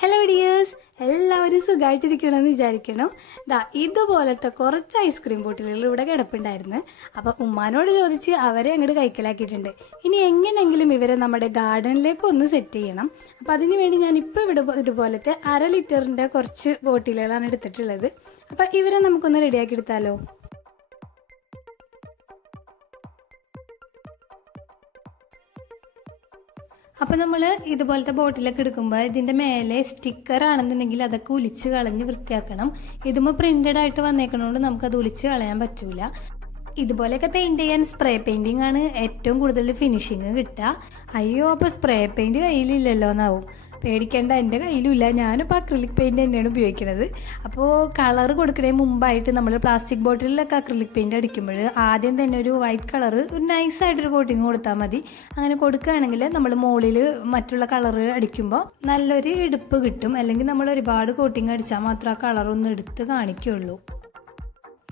Hello dears, എല്ലാവരും സുഖമായിട്ടിരിക്കണമെന്ന് വിചാരിക്കണം. ദാ ഇതുപോലത്തെ കുറച്ച് ഐസ്ക്രീം ബോട്ടിലുകൾ ഇവിടെ കിടപ്പുണ്ടായിരുന്നു. അപ്പോൾ ഉമ്മാനോട് ചോദിച്ച് അവരെ അങ്ങോട്ട് കൈക്കലാക്കിയിട്ടുണ്ട്. ഇനി എങ്ങനെയെങ്കിലും ഇവരെ നമ്മുടെ ഗാർഡനിലേക്ക് ഒന്ന് സെറ്റ് ചെയ്യണം. അപ്പോൾ അതിന് വേണ്ടി ഞാൻ ഇപ്പോൾ ഇവിടെ ഇതുപോലത്തെ 1/2 ലിറ്ററിൻ്റെ കുറച്ച് ബോട്ടിലുകളാണ് എടുത്തിട്ടുള്ളത്. അപ്പോൾ ഇവരെ നമുക്കൊന്ന് റെഡിയാക്കി എടുത്താലോ? അപ്പോൾ നമ്മൾ ഇതുപോലത്തെ ബോട്ടിലൊക്കെ എടുക്കുമ്പോൾ ഇതിൻ്റെ മേലെ സ്റ്റിക്കർ ആണെന്നുണ്ടെങ്കിൽ അതൊക്കെ ഉലിച്ച് കളഞ്ഞ് വൃത്തിയാക്കണം. ഇതുമ്പോൾ പ്രിന്റഡ് ആയിട്ട് വന്നേക്കണോണ്ട് നമുക്കത് ഉലിച്ച് കളയാൻ പറ്റൂല. ഇതുപോലെയൊക്കെ പെയിന്റ് ചെയ്യാൻ സ്പ്രേ പെയിന്റിംഗ് ആണ് ഏറ്റവും കൂടുതൽ ഫിനിഷിങ് കിട്ടുക. അയ്യോ, അപ്പോൾ സ്പ്രേ പെയിന്റ് കയ്യിലില്ലല്ലോ എന്നാവും. പേടിക്കേണ്ട, എൻ്റെ കയ്യിലുമില്ല. ഞാനിപ്പോൾ അക്രിലിക് പെയിൻറ് തന്നെയാണ് ഉപയോഗിക്കുന്നത്. അപ്പോൾ കളർ കൊടുക്കുന്നതിന് മുമ്പായിട്ട് നമ്മൾ പ്ലാസ്റ്റിക് ബോട്ടിലൊക്കെ അക്രിലിക് പെയിൻറ് അടിക്കുമ്പോൾ ആദ്യം തന്നെ ഒരു വൈറ്റ് കളർ ഒരു നൈസായിട്ടൊരു കോട്ടിങ് കൊടുത്താൽ മതി. അങ്ങനെ കൊടുക്കുകയാണെങ്കിൽ നമ്മൾ മുകളിൽ മറ്റുള്ള കളർ അടിക്കുമ്പോൾ നല്ലൊരു എടുപ്പ് കിട്ടും. അല്ലെങ്കിൽ നമ്മൾ ഒരുപാട് കോട്ടിങ് അടിച്ചാൽ മാത്രം ആ കളറൊന്നും എടുത്ത് കാണിക്കുകയുള്ളൂ.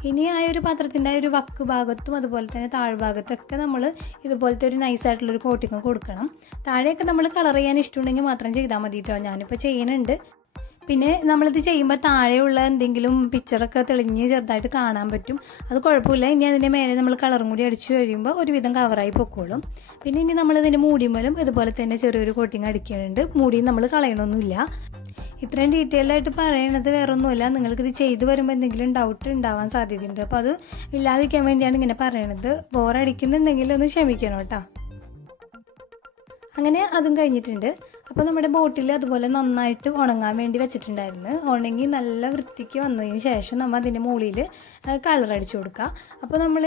ഇനി ആ ഒരു പാത്രത്തിൻ്റെ ആ ഒരു വക്ക് ഭാഗത്തും അതുപോലെ തന്നെ താഴ്ഭാഗത്തൊക്കെ നമ്മൾ ഇതുപോലത്തെ ഒരു നൈസായിട്ടുള്ളൊരു കോട്ടിങ് കൊടുക്കണം. താഴെയൊക്കെ നമ്മൾ കളർ ചെയ്യാൻ ഇഷ്ടമുണ്ടെങ്കിൽ മാത്രം ചെയ്താൽ മതി കേട്ടോ. ഞാനിപ്പോൾ ചെയ്യുന്നുണ്ട്. പിന്നെ നമ്മളിത് ചെയ്യുമ്പോൾ താഴെയുള്ള എന്തെങ്കിലും പിക്ചറൊക്കെ തെളിഞ്ഞ് ചെറുതായിട്ട് കാണാൻ പറ്റും. അത് കുഴപ്പമില്ല. ഇനി അതിൻ്റെ മേലെ നമ്മൾ കളറും കൂടി അടിച്ചു കഴിയുമ്പോൾ ഒരുവിധം കവറായി പൊക്കോളും. പിന്നെ ഇനി നമ്മളിതിൻ്റെ മൂടിമേലും ഇതുപോലെ തന്നെ ചെറിയൊരു കോട്ടിങ് അടിക്കുന്നുണ്ട്. മൂടിയും നമ്മൾ കളയണമൊന്നുമില്ല. ഇത്രയും ഡീറ്റെയിൽ ആയിട്ട് പറയണത് വേറൊന്നുമില്ല. നിങ്ങൾക്കിത് ചെയ്തു വരുമ്പോൾ എന്തെങ്കിലും ഡൗട്ട് ഉണ്ടാവാൻ സാധ്യതയുണ്ട്. അപ്പോൾ അത് ഇല്ലാതിരിക്കാൻ വേണ്ടിയാണ് ഇങ്ങനെ പറയണത്. ബോറടിക്കുന്നുണ്ടെങ്കിൽ ഒന്ന് ക്ഷമിക്കണം കേട്ടോ. അങ്ങനെ അതും കഴിഞ്ഞിട്ടുണ്ട്. അപ്പോൾ നമ്മുടെ ബോട്ടിൽ അതുപോലെ നന്നായിട്ട് ഉണങ്ങാൻ വേണ്ടി വെച്ചിട്ടുണ്ടായിരുന്നു. ഉണങ്ങി നല്ല വൃത്തിക്ക് വന്നതിന് ശേഷം നമ്മൾ അതിൻ്റെ മുകളിൽ കളർ അടിച്ചു കൊടുക്കുക. അപ്പോൾ നമ്മൾ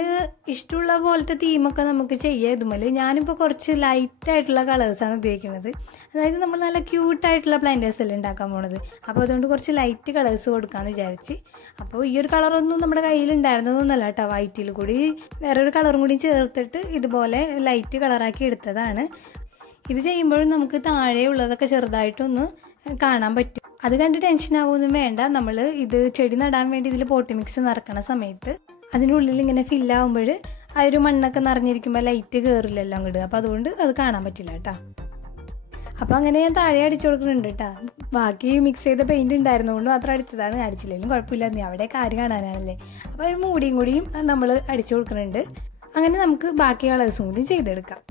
ഇഷ്ടമുള്ള പോലത്തെ തീമൊക്കെ നമുക്ക് ചെയ്യാം. ഇതുമേൽ ഞാനിപ്പോൾ കുറച്ച് ലൈറ്റായിട്ടുള്ള കളേഴ്സാണ് ഉപയോഗിക്കുന്നത്. അതായത് നമ്മൾ നല്ല ക്യൂട്ടായിട്ടുള്ള പ്ലാന്റേഴ്സ് എല്ലാം ഉണ്ടാക്കാൻ പോണത്. അപ്പോൾ അതുകൊണ്ട് കുറച്ച് ലൈറ്റ് കളേഴ്സ് കൊടുക്കാമെന്ന് വിചാരിച്ച്. അപ്പോൾ ഈ ഒരു കളറൊന്നും നമ്മുടെ കയ്യിലുണ്ടായിരുന്നതൊന്നുമല്ല കേട്ടോ. വൈറ്റിൽ കൂടി വേറൊരു കളറും കൂടി ചേർത്തിട്ട് ഇതുപോലെ ലൈറ്റ് കളറാക്കി എടുത്തതാണ്. ഇത് ചെയ്യുമ്പോഴും നമുക്ക് താഴെയുള്ളതൊക്കെ ചെറുതായിട്ടൊന്ന് കാണാൻ പറ്റും. അത് കണ്ട് ടെൻഷൻ ആവുമൊന്നും വേണ്ട. നമ്മൾ ഇത് ചെടി നടാൻ വേണ്ടി ഇതിൽ പോട്ടി മിക്സ് നിറക്കണ സമയത്ത് അതിൻ്റെ ഉള്ളിൽ ഇങ്ങനെ ഫില്ലാവുമ്പോൾ ആ ഒരു മണ്ണൊക്കെ നിറഞ്ഞിരിക്കുമ്പോൾ ലൈറ്റ് കയറില്ലല്ലോ അങ്ങോട്ട്. അപ്പോൾ അതുകൊണ്ട് അത് കാണാൻ പറ്റില്ല കേട്ടോ. അപ്പോൾ അങ്ങനെ ഞാൻ താഴെ അടിച്ചു കൊടുക്കുന്നുണ്ട് കേട്ടോ. ബാക്കി മിക്സ് ചെയ്ത പെയിൻറ് ഉണ്ടായിരുന്നുകൊണ്ട് മാത്രം അടിച്ചതാണ്. അടിച്ചില്ലെങ്കിലും കുഴപ്പമില്ല. നീ അവിടെ കാര്യം കാണാനാണല്ലേ. അപ്പോൾ ഒരു മൂടിയും കൂടിയും നമ്മൾ അടിച്ചു കൊടുക്കുന്നുണ്ട്. അങ്ങനെ നമുക്ക് ബാക്കി കളേഴ്സും കൂടി ചെയ്തെടുക്കാം.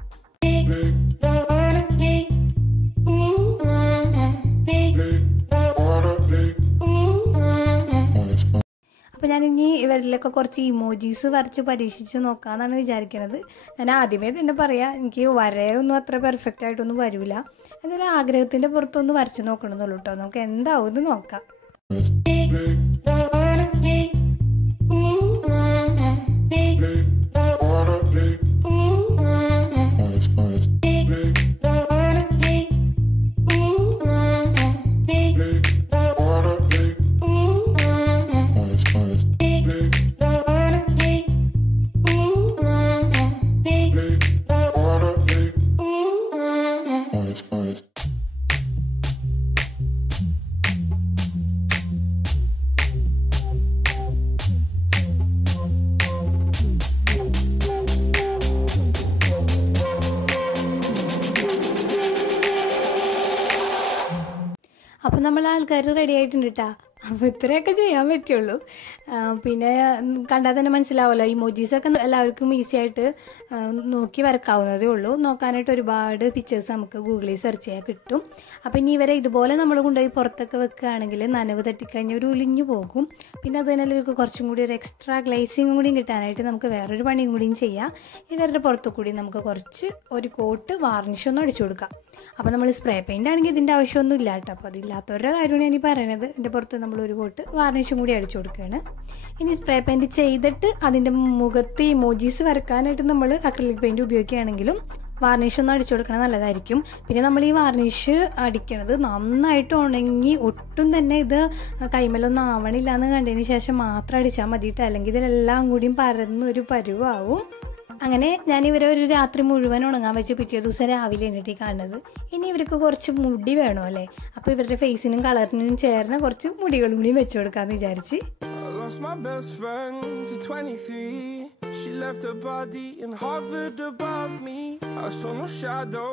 അപ്പോൾ ഞാനിനി ഇവരിലൊക്കെ കുറച്ച് ഇമോജീസ് വരച്ച് പരീക്ഷിച്ച് നോക്കാമെന്നാണ് വിചാരിക്കുന്നത്. ഞാൻ ആദ്യമേ തന്നെ പറയാം, എനിക്ക് വരയൊന്നും അത്ര പെർഫെക്റ്റ് ആയിട്ടൊന്നും വരില്ല. അതൊരു ആഗ്രഹത്തിൻ്റെ പുറത്തൊന്ന് വരച്ച് നോക്കണമെന്നുള്ളൂ കേട്ടോ. നമുക്ക് എന്താവും എന്ന് നോക്കാം. അപ്പോൾ നമ്മൾ ആൾക്കാർ റെഡി ആയിട്ടുണ്ട് കേട്ടോ. അപ്പോൾ ഇത്രയൊക്കെ ചെയ്യാൻ പറ്റുള്ളൂ. പിന്നെ കണ്ടാൽ തന്നെ മനസ്സിലാവുമല്ലോ. ഇമോജീസൊക്കെ എല്ലാവർക്കും ഈസി ആയിട്ട് നോക്കി വരക്കാവുന്നതേ ഉള്ളൂ. നോക്കാനായിട്ട് ഒരുപാട് പിക്ചേഴ്സ് നമുക്ക് ഗൂഗിളിൽ സെർച്ച് ചെയ്യാൻ കിട്ടും. അപ്പോൾ ഇനി ഇവരെ ഇതുപോലെ നമ്മൾ കൊണ്ടുപോയി പുറത്തൊക്കെ വെക്കുകയാണെങ്കിൽ നനവ് തട്ടിക്കഴിഞ്ഞാൽ ഒരു ഉലിഞ്ഞു പോകും. പിന്നെ അത് തന്നെ ഇവർക്ക് കുറച്ചും കൂടി ഒരു എക്സ്ട്രാ ഗ്ലേസിങ്ങും കൂടിയും കിട്ടാനായിട്ട് നമുക്ക് വേറൊരു പണിയും കൂടിയും ചെയ്യാം. ഇവരുടെ പുറത്തു കൂടി നമുക്ക് കുറച്ച് ഒരു കോട്ട് വാർണിഷൊന്നും അടിച്ചു കൊടുക്കാം. അപ്പോൾ നമ്മൾ സ്പ്രേ പെയിൻ്റ് ആണെങ്കിൽ ഇതിൻ്റെ ആവശ്യമൊന്നും ഇല്ല കേട്ടോ. അപ്പോൾ അതില്ലാത്തവരുടെ കാര്യമാണ് ഞാൻ പറയണത്. ഇതിൻ്റെ പുറത്ത് നമ്മൾ ഒരു കോട്ട് വാർണിഷും കൂടി അടിച്ചു കൊടുക്കുകയാണ്. ഇനി സ്പ്രേ പെയിൻറ് ചെയ്തിട്ട് അതിൻ്റെ മുഖത്ത് ഇമോജീസ് വരക്കാനായിട്ട് നമ്മൾ അക്രിലിക് പെയിൻറ് ഉപയോഗിക്കുകയാണെങ്കിലും വാർണിഷൊന്നും അടിച്ചു കൊടുക്കണം നല്ലതായിരിക്കും. പിന്നെ നമ്മൾ ഈ വാർണിഷ് അടിക്കണത് നന്നായിട്ട് ഉണങ്ങി ഒട്ടും തന്നെ ഇത് കൈമലൊന്നും ആവണില്ല എന്ന് കണ്ടതിന് ശേഷം മാത്രം അടിച്ചാൽ മതിയിട്ട്. അല്ലെങ്കിൽ ഇതിലെല്ലാം കൂടിയും പരന്നൊരു പരുവാവും. അങ്ങനെ ഞാൻ ഇവരെ ഒരു രാത്രി മുഴുവൻ ഉണങ്ങാൻ വെച്ച് പിറ്റേ ദിവസം രാവിലെ എണീറ്റി കാണുന്നത്. ഇനി ഇവർക്ക് കുറച്ച് മുടി വേണോ അല്ലേ. അപ്പോൾ ഇവരുടെ ഫേസിനും കളറിനും ചേർന്ന കുറച്ച് മുടികളും കൂടി വെച്ചു കൊടുക്കാമെന്ന് വിചാരിച്ച്. lost my best friend to 23. She left her body and hovered above me. I saw no shadow,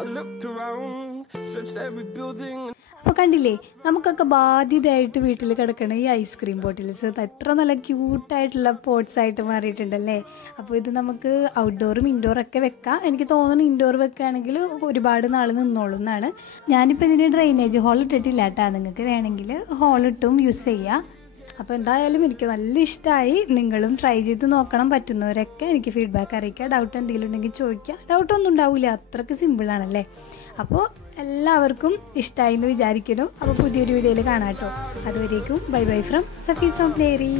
I looked around, searched every building. അപ്പോൾ കണ്ടില്ലേ, നമുക്കൊക്കെ ബാധ്യതയായിട്ട് വീട്ടിൽ കിടക്കണ ഈ ഐസ്ക്രീം ബോട്ടിൽസ് എത്ര നല്ല ക്യൂട്ടായിട്ടുള്ള പോട്ട്സ് ആയിട്ട് മാറിയിട്ടുണ്ടല്ലേ. അപ്പോൾ ഇത് നമുക്ക് ഔട്ട്ഡോറും ഇൻഡോറും ഒക്കെ വെക്കാം. എനിക്ക് തോന്നുന്നു ഇൻഡോർ വെക്കുകയാണെങ്കിൽ ഒരുപാട് നാൾ നിന്നോളും എന്നാണ്. ഞാനിപ്പോൾ ഇതിന് ഡ്രെയിനേജ് ഹോൾ ഇട്ടിട്ടില്ല കേട്ടോ. നിങ്ങൾക്ക് വേണമെങ്കിൽ ഹോൾ ഇട്ടും യൂസ് ചെയ്യാം. അപ്പോൾ എന്തായാലും എനിക്ക് നല്ല ഇഷ്ടമായി. നിങ്ങളും ട്രൈ ചെയ്ത് നോക്കണം. പറ്റുന്നവരൊക്കെ എനിക്ക് ഫീഡ്ബാക്ക് അറിയിക്കുക. ഡൗട്ട് എന്തെങ്കിലും ഉണ്ടെങ്കിൽ ചോദിക്കുക. ഡൗട്ടൊന്നും ഉണ്ടാവില്ല, അത്രയ്ക്ക് സിമ്പിളാണല്ലേ. അപ്പോൾ എല്ലാവർക്കും ഇഷ്ടമായി എന്ന് വിചാരിക്കുന്നു. അപ്പോൾ പുതിയൊരു വീഡിയോയിൽ കാണാം കേട്ടോ. അതുവരേക്കും ബൈ ബൈ ഫ്രം സഫി സോംപ്ലേരി.